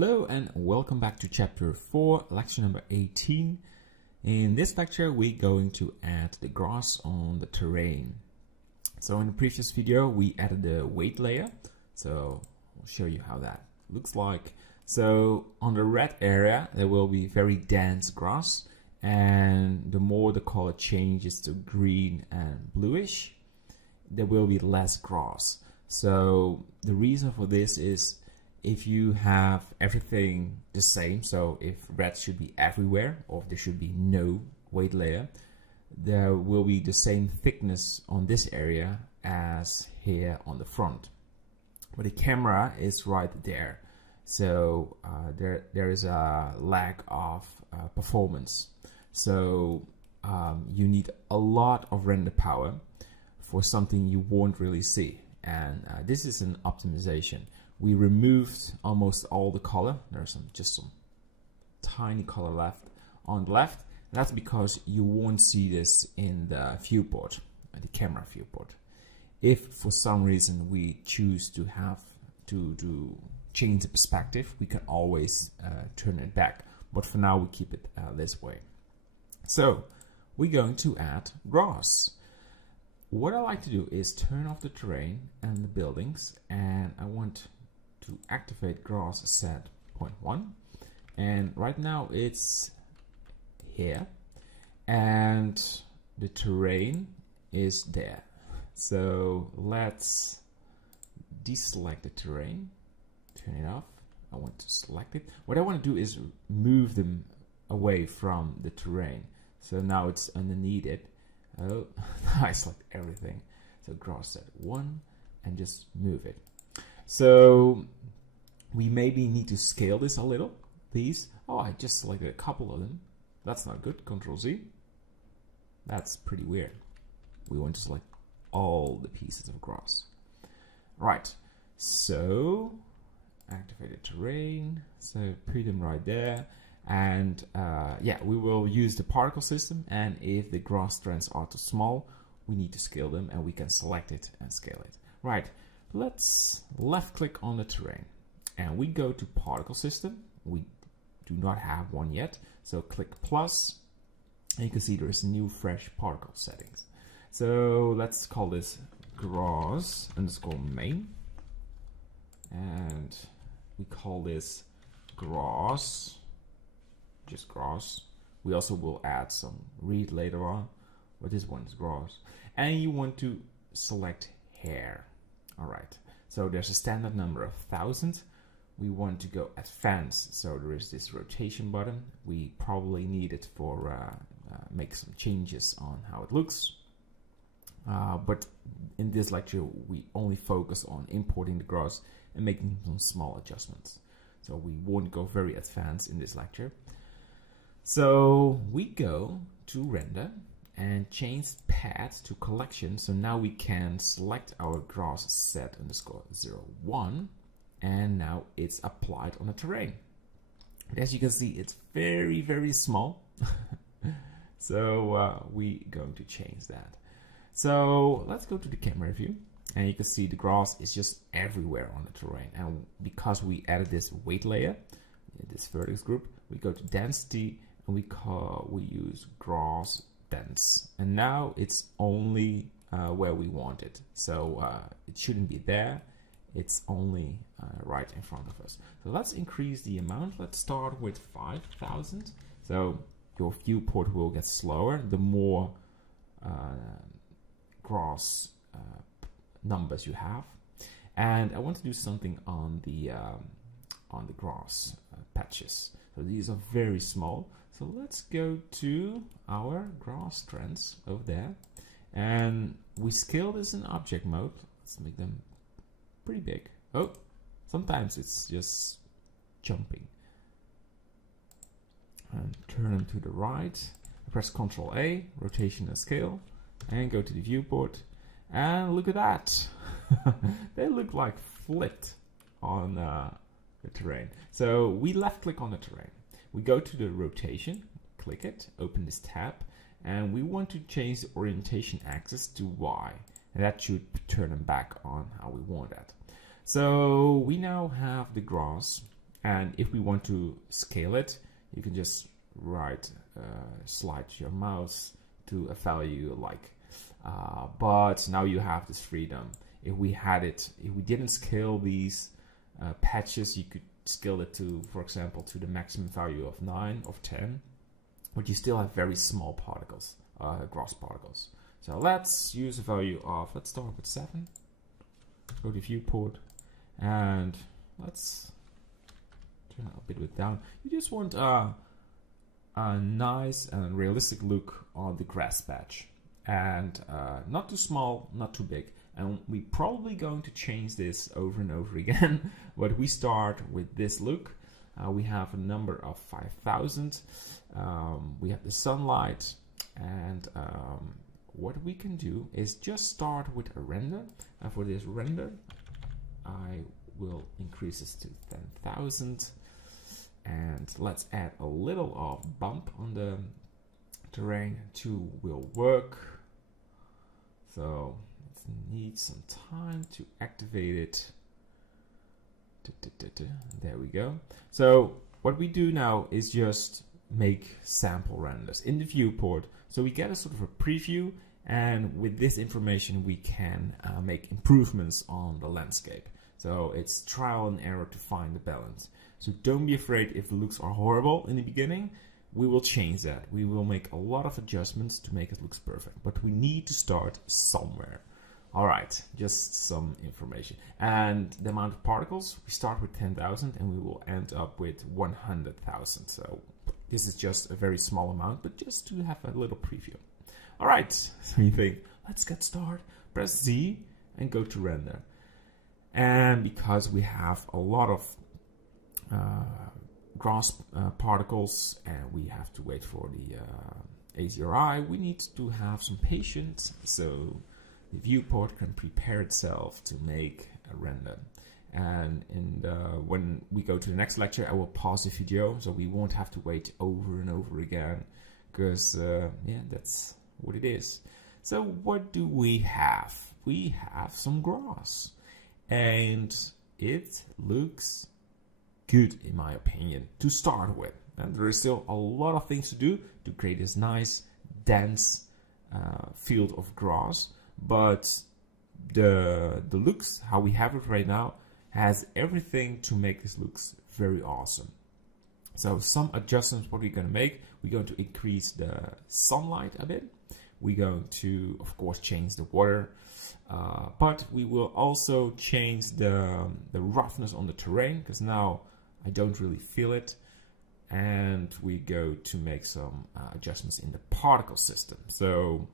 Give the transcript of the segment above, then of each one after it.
Hello and welcome back to chapter 4, lecture number 18. In this lecture we're going to add the grass on the terrain. So in the previous video we added the weight layer, so I'll show you how that looks like. So on the red area there will be very dense grass, and the more the color changes to green and bluish, there will be less grass. So the reason for this is if you have everything the same, so if red should be everywhere or if there should be no weight layer, there will be the same thickness on this area as here on the front. But the camera is right there, so there is a lack of performance. So you need a lot of render power for something you won't really see, and this is an optimization. We removed almost all the color. There's just some tiny color left on the left. That's because you won't see this in the viewport, the camera viewport. If for some reason we choose to have to change the perspective, we can always turn it back. But for now, we keep it this way. So we're going to add grass. What I like to do is turn off the terrain and the buildings, and I want to activate grass set 0.1, and right now it's here and the terrain is there. So let's deselect the terrain, turn it off. I want to select it. What I want to do is move them away from the terrain, so now it's underneath it. Oh, I select everything. So grass set 1 and just move it. So we maybe need to scale this a little, these. Oh, I just selected a couple of them. That's not good. Control Z. That's pretty weird. We want to select all the pieces of grass. Right, so activate the terrain. So put them right there. And yeah, we will use the particle system, and if the grass strands are too small, we need to scale them, and we can select it and scale it. Right, let's left click on the terrain and we go to particle system. We do not have one yet, so click plus, and you can see there is new fresh particle settings. So let's call this grass underscore main, and we call this grass, just grass. We also will add some read later on, but this one is grass. And you want to select hair. All right, so there's a standard number of 1000. We want to go advanced, so there is this rotation button. We probably need it for make some changes on how it looks. But in this lecture, we only focus on importing the grass and making some small adjustments. So we won't go very advanced in this lecture. So we go to render and change path to collection. So now we can select our grass set underscore 01, and now it's applied on the terrain. As you can see, it's very, very small. So we're going to change that. So let's go to the camera view, and you can see the grass is just everywhere on the terrain. And because we added this weight layer, this vertex group, we go to density, and we use grass dense, and now it's only where we want it. So it shouldn't be there, it's only right in front of us. So let's increase the amount. Let's start with 5000. So your viewport will get slower the more grass numbers you have. And I want to do something on the grass patches. So these are very small. So let's go to our grass strands over there, and we scale this in object mode. Let's make them pretty big. Oh, sometimes it's just jumping. And turn them to the right. Press Ctrl A, rotation and scale, and go to the viewport. And look at that. They look like flipped on the terrain. So we left click on the terrain. We go to the rotation, click it, open this tab, and we want to change the orientation axis to Y. And that should turn them back on how we want that. So we now have the grass And if we want to scale it, you can just slide your mouse to a value like, but now you have this freedom. If we didn't scale these patches, you could scale it to, for example, to the maximum value of 9 or 10, but you still have very small particles, gross particles. So let's use a value of, let's start with 7. Go to viewport, and let's turn it a bit down. You just want a nice and realistic look on the grass patch, and not too small, not too big. And we're probably going to change this over and over again. But we start with this look. We have a number of 5,000. We have the sunlight, and what we can do is just start with a render. And for this render, I will increase this to 10,000. And let's add a little of bump on the terrain. 2 will work. So need some time to activate it. There we go. So what we do now is just make sample renders in the viewport. So we get a sort of a preview, and with this information we can make improvements on the landscape. So it's trial and error to find the balance. So don't be afraid if the looks are horrible in the beginning. We will change that. We will make a lot of adjustments to make it look perfect, but we need to start somewhere. All right, just some information. And the amount of particles, we start with 10,000 and we will end up with 100,000. So this is just a very small amount, but just to have a little preview. All right, so you think, let's get started. Press Z and go to render. And because we have a lot of gross particles and we have to wait for the AZRI, we need to have some patience. So the viewport can prepare itself to make a render. And when we go to the next lecture, I will pause the video so we won't have to wait over and over again, because yeah, that's what it is. So what do we have? We have some grass, and it looks good in my opinion to start with. And there is still a lot of things to do to create this nice dense field of grass. But the looks, how we have it right now, has everything to make this looks very awesome. So some adjustments what we're going to make, we're going to increase the sunlight a bit. We're going to, of course, change the water, but we will also change the roughness on the terrain, because now I don't really feel it. And we go to make some adjustments in the particle system. So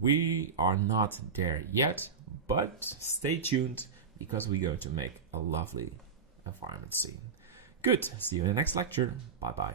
we are not there yet, but stay tuned, because we're going to make a lovely environment scene. Good. See you in the next lecture. Bye bye.